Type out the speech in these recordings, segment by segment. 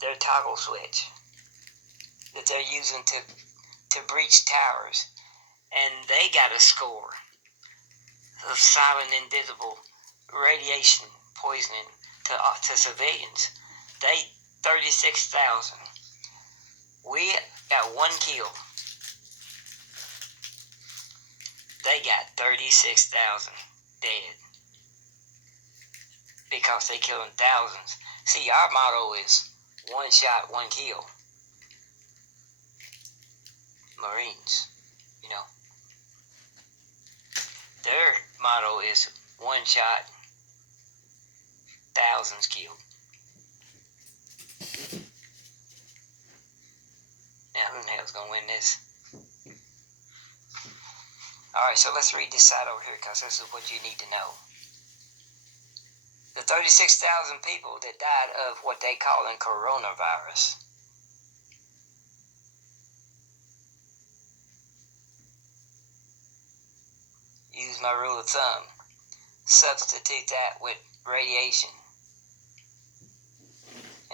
their toggle switch that they're using to breach towers. And they got a score of silent, invisible radiation poisoning to civilians. They 36,000. We got 1 kill. They got 36,000 dead because they killing thousands. See, our motto is 1 shot, 1 kill. Marines, you know. Their motto is 1 shot, thousands killed. Now, who the hell's gonna win this? Alright, so let's read this side over here because this is what you need to know. The 36,000 people that died of what they call in coronavirus. Use my rule of thumb. Substitute that with radiation.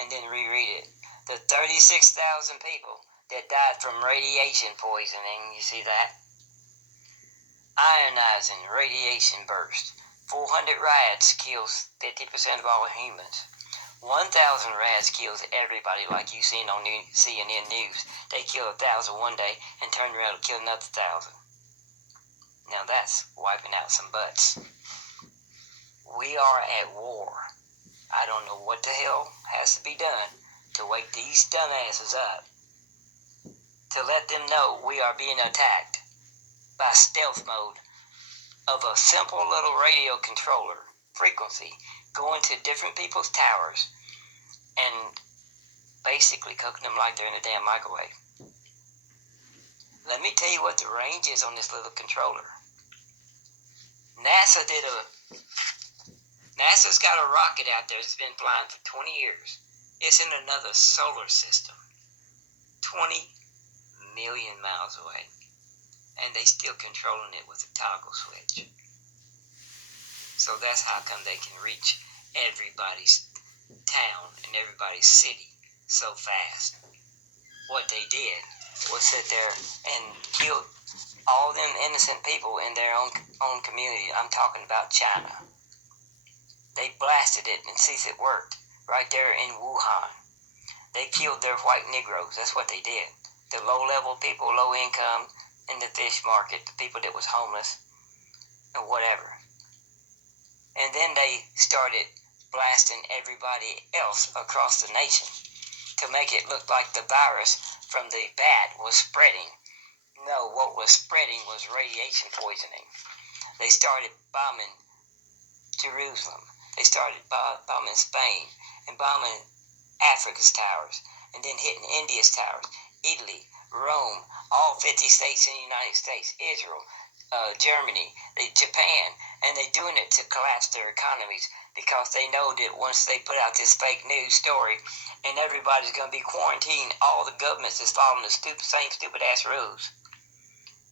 And then reread it. The 36,000 people that died from radiation poisoning, you see that? Ionizing radiation burst. 400 RADS kills 50% of all humans. 1,000 RADS kills everybody, like you seen on CNN News. They kill 1,000 one day and turn around and kill another 1,000. Now that's wiping out some butts. We are at war. I don't know what the hell has to be done to wake these dumbasses up, to let them know we are being attacked by stealth mode of a simple little radio controller, frequency, going to different people's towers and basically cooking them like they're in a damn microwave. Let me tell you what the range is on this little controller. NASA's got a rocket out there that's been flying for 20 years. It's in another solar system, 20 million miles away. And they still controlling it with a toggle switch. So that's how come they can reach everybody's town and everybody's city so fast. What they did was sit there and kill all them innocent people in their own community. I'm talking about China. They blasted it and see if it worked right there in Wuhan. They killed their white Negroes. That's what they did. The low-level people, low income, in the fish market, the people that was homeless or whatever. And then they started blasting everybody else across the nation to make it look like the virus from the bat was spreading. No, what was spreading was radiation poisoning. They started bombing Jerusalem. They started bombing Spain and bombing Africa's towers and then hitting India's towers, Italy, Rome, all 50 states in the United States, Israel, Germany, Japan, and they're doing it to collapse their economies because they know that once they put out this fake news story and everybody's going to be quarantined, all the governments is following the same stupid-ass rules.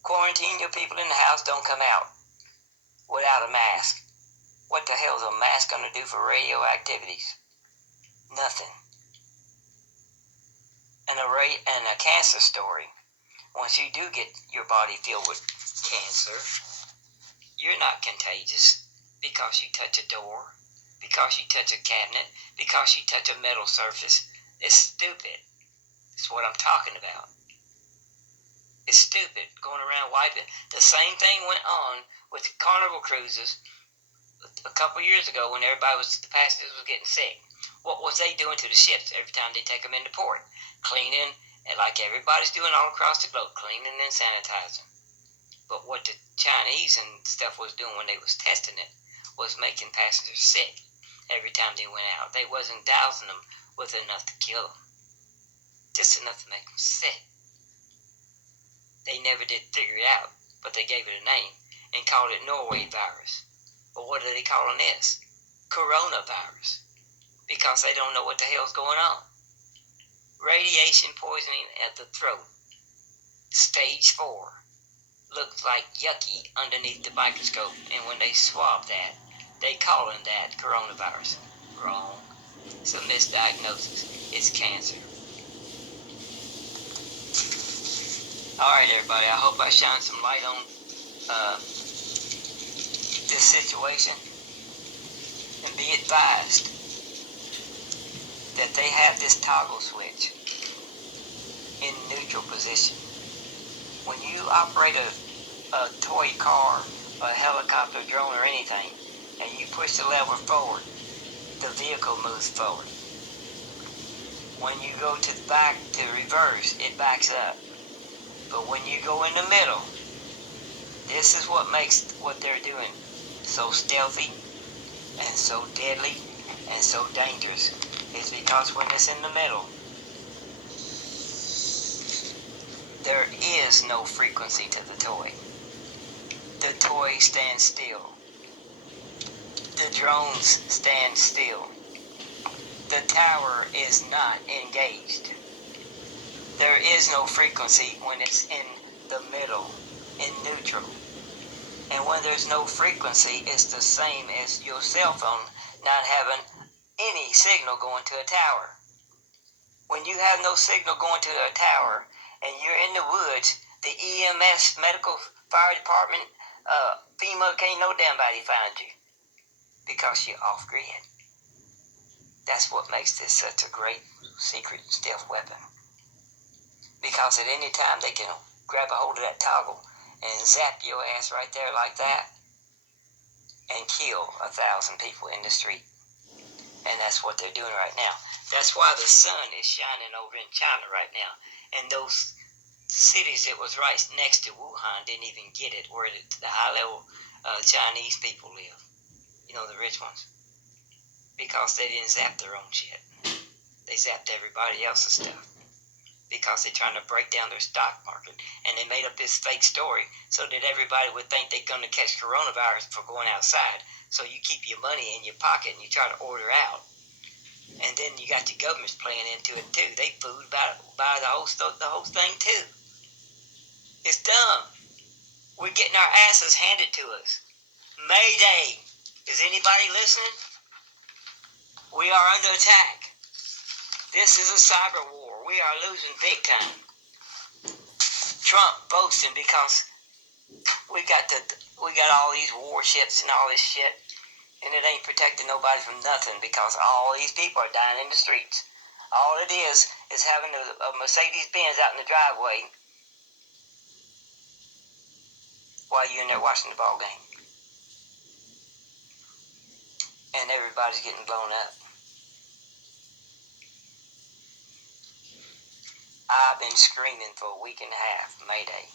Quarantine your people in the house, don't come out without a mask. What the hell is a mask going to do for radioactivities? Nothing. And a cancer story. Once you do get your body filled with cancer, you're not contagious because you touch a door, because you touch a cabinet, because you touch a metal surface. It's stupid. It's what I'm talking about. It's stupid going around wiping. The same thing went on with Carnival cruises a couple years ago when the passengers was getting sick. What was they doing to the ships every time they take them into port? Cleaning, and like everybody's doing all across the globe, cleaning and sanitizing. But what the Chinese and stuff was doing when they was testing it was making passengers sick every time they went out. They wasn't dousing them with enough to kill them. Just enough to make them sick. They never did figure it out, but they gave it a name and called it Norway virus. But what are they calling this? Coronavirus. Because they don't know what the hell's going on. Radiation poisoning at the throat. Stage 4. Looks like yucky underneath the microscope. And when they swab that, they calling that coronavirus. Wrong. It's a misdiagnosis. It's cancer. Alright, everybody, I hope I shine some light on this situation. And be advised that they have this toggle switch in neutral position. When you operate a toy car, a helicopter, drone, or anything, and you push the lever forward, the vehicle moves forward. When you go to the back to reverse, it backs up. But when you go in the middle, this is what makes what they're doing so stealthy and so deadly and so dangerous, is because when it's in the middle, there is no frequency to the toy. The toy stands still. The drones stand still. The tower is not engaged. There is no frequency when it's in the middle, in neutral. And when there's no frequency, it's the same as your cell phone not having any signal going to a tower. When you have no signal going to a tower and you're in the woods, the EMS, medical fire department, FEMA, can't no damn body find you because you're off grid. That's what makes this such a great secret stealth weapon. Because at any time they can grab a hold of that toggle and zap your ass right there like that and kill 1,000 people in the street. And that's what they're doing right now. That's why the sun is shining over in China right now. And those cities that was right next to Wuhan didn't even get it, where the high-level Chinese people live. You know, the rich ones. Because they didn't zap their own shit. They zapped everybody else's stuff. Because they're trying to break down their stock market. And they made up this fake story so that everybody would think they're going to catch coronavirus for going outside. So you keep your money in your pocket and you try to order out. And then you got the governments playing into it too. They food buy the whole thing too. It's dumb. We're getting our asses handed to us. Mayday. Is anybody listening? We are under attack. This is a cyber war. We are losing big time. Trump boasting because we got all these warships and all this shit, and it ain't protecting nobody from nothing because all these people are dying in the streets. All it is having a Mercedes-Benz out in the driveway while you're in there watching the ball game. And everybody's getting blown up. I've been screaming for a week and a half, Mayday.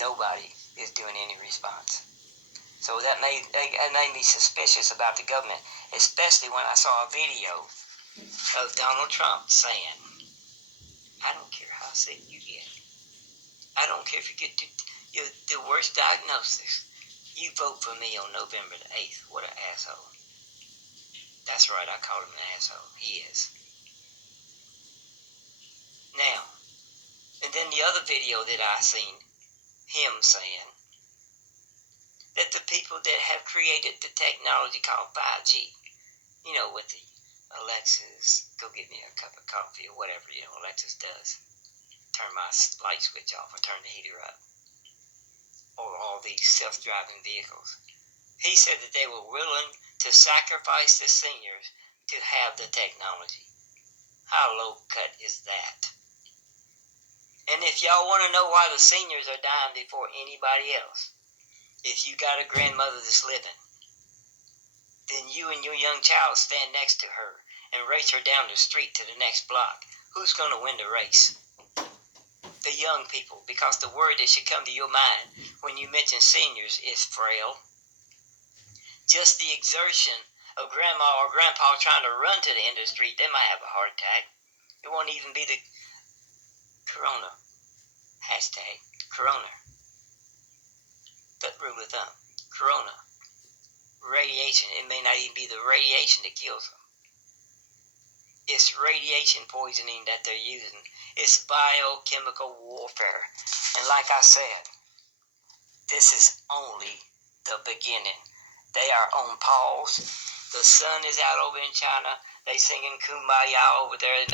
Nobody is doing any response. So that made me suspicious about the government, especially when I saw a video of Donald Trump saying, I don't care how sick you get. I don't care if you get the worst diagnosis. You vote for me on November the 8th. What an asshole. That's right, I called him an asshole. He is. Now, and then the other video that I seen him saying that the people that have created the technology called 5G, you know, with the Alexa's, go get me a cup of coffee or whatever, you know, Alexis does. Turn my light switch off or turn the heater up. Or all these self-driving vehicles. He said that they were willing to sacrifice the seniors to have the technology. How low cut is that? And if y'all want to know why the seniors are dying before anybody else, if you got a grandmother that's living, then you and your young child stand next to her and race her down the street to the next block. Who's going to win the race? The young people, because the word that should come to your mind when you mention seniors is frail. Just the exertion of grandma or grandpa trying to run to the end of the street, they might have a heart attack. It won't even be the corona. Hashtag corona. That rule of thumb. Corona. Radiation. It may not even be the radiation that kills them. It's radiation poisoning that they're using. It's biochemical warfare. And like I said, this is only the beginning. They are on pause. The sun is out over in China. They singing Kumbaya over there, and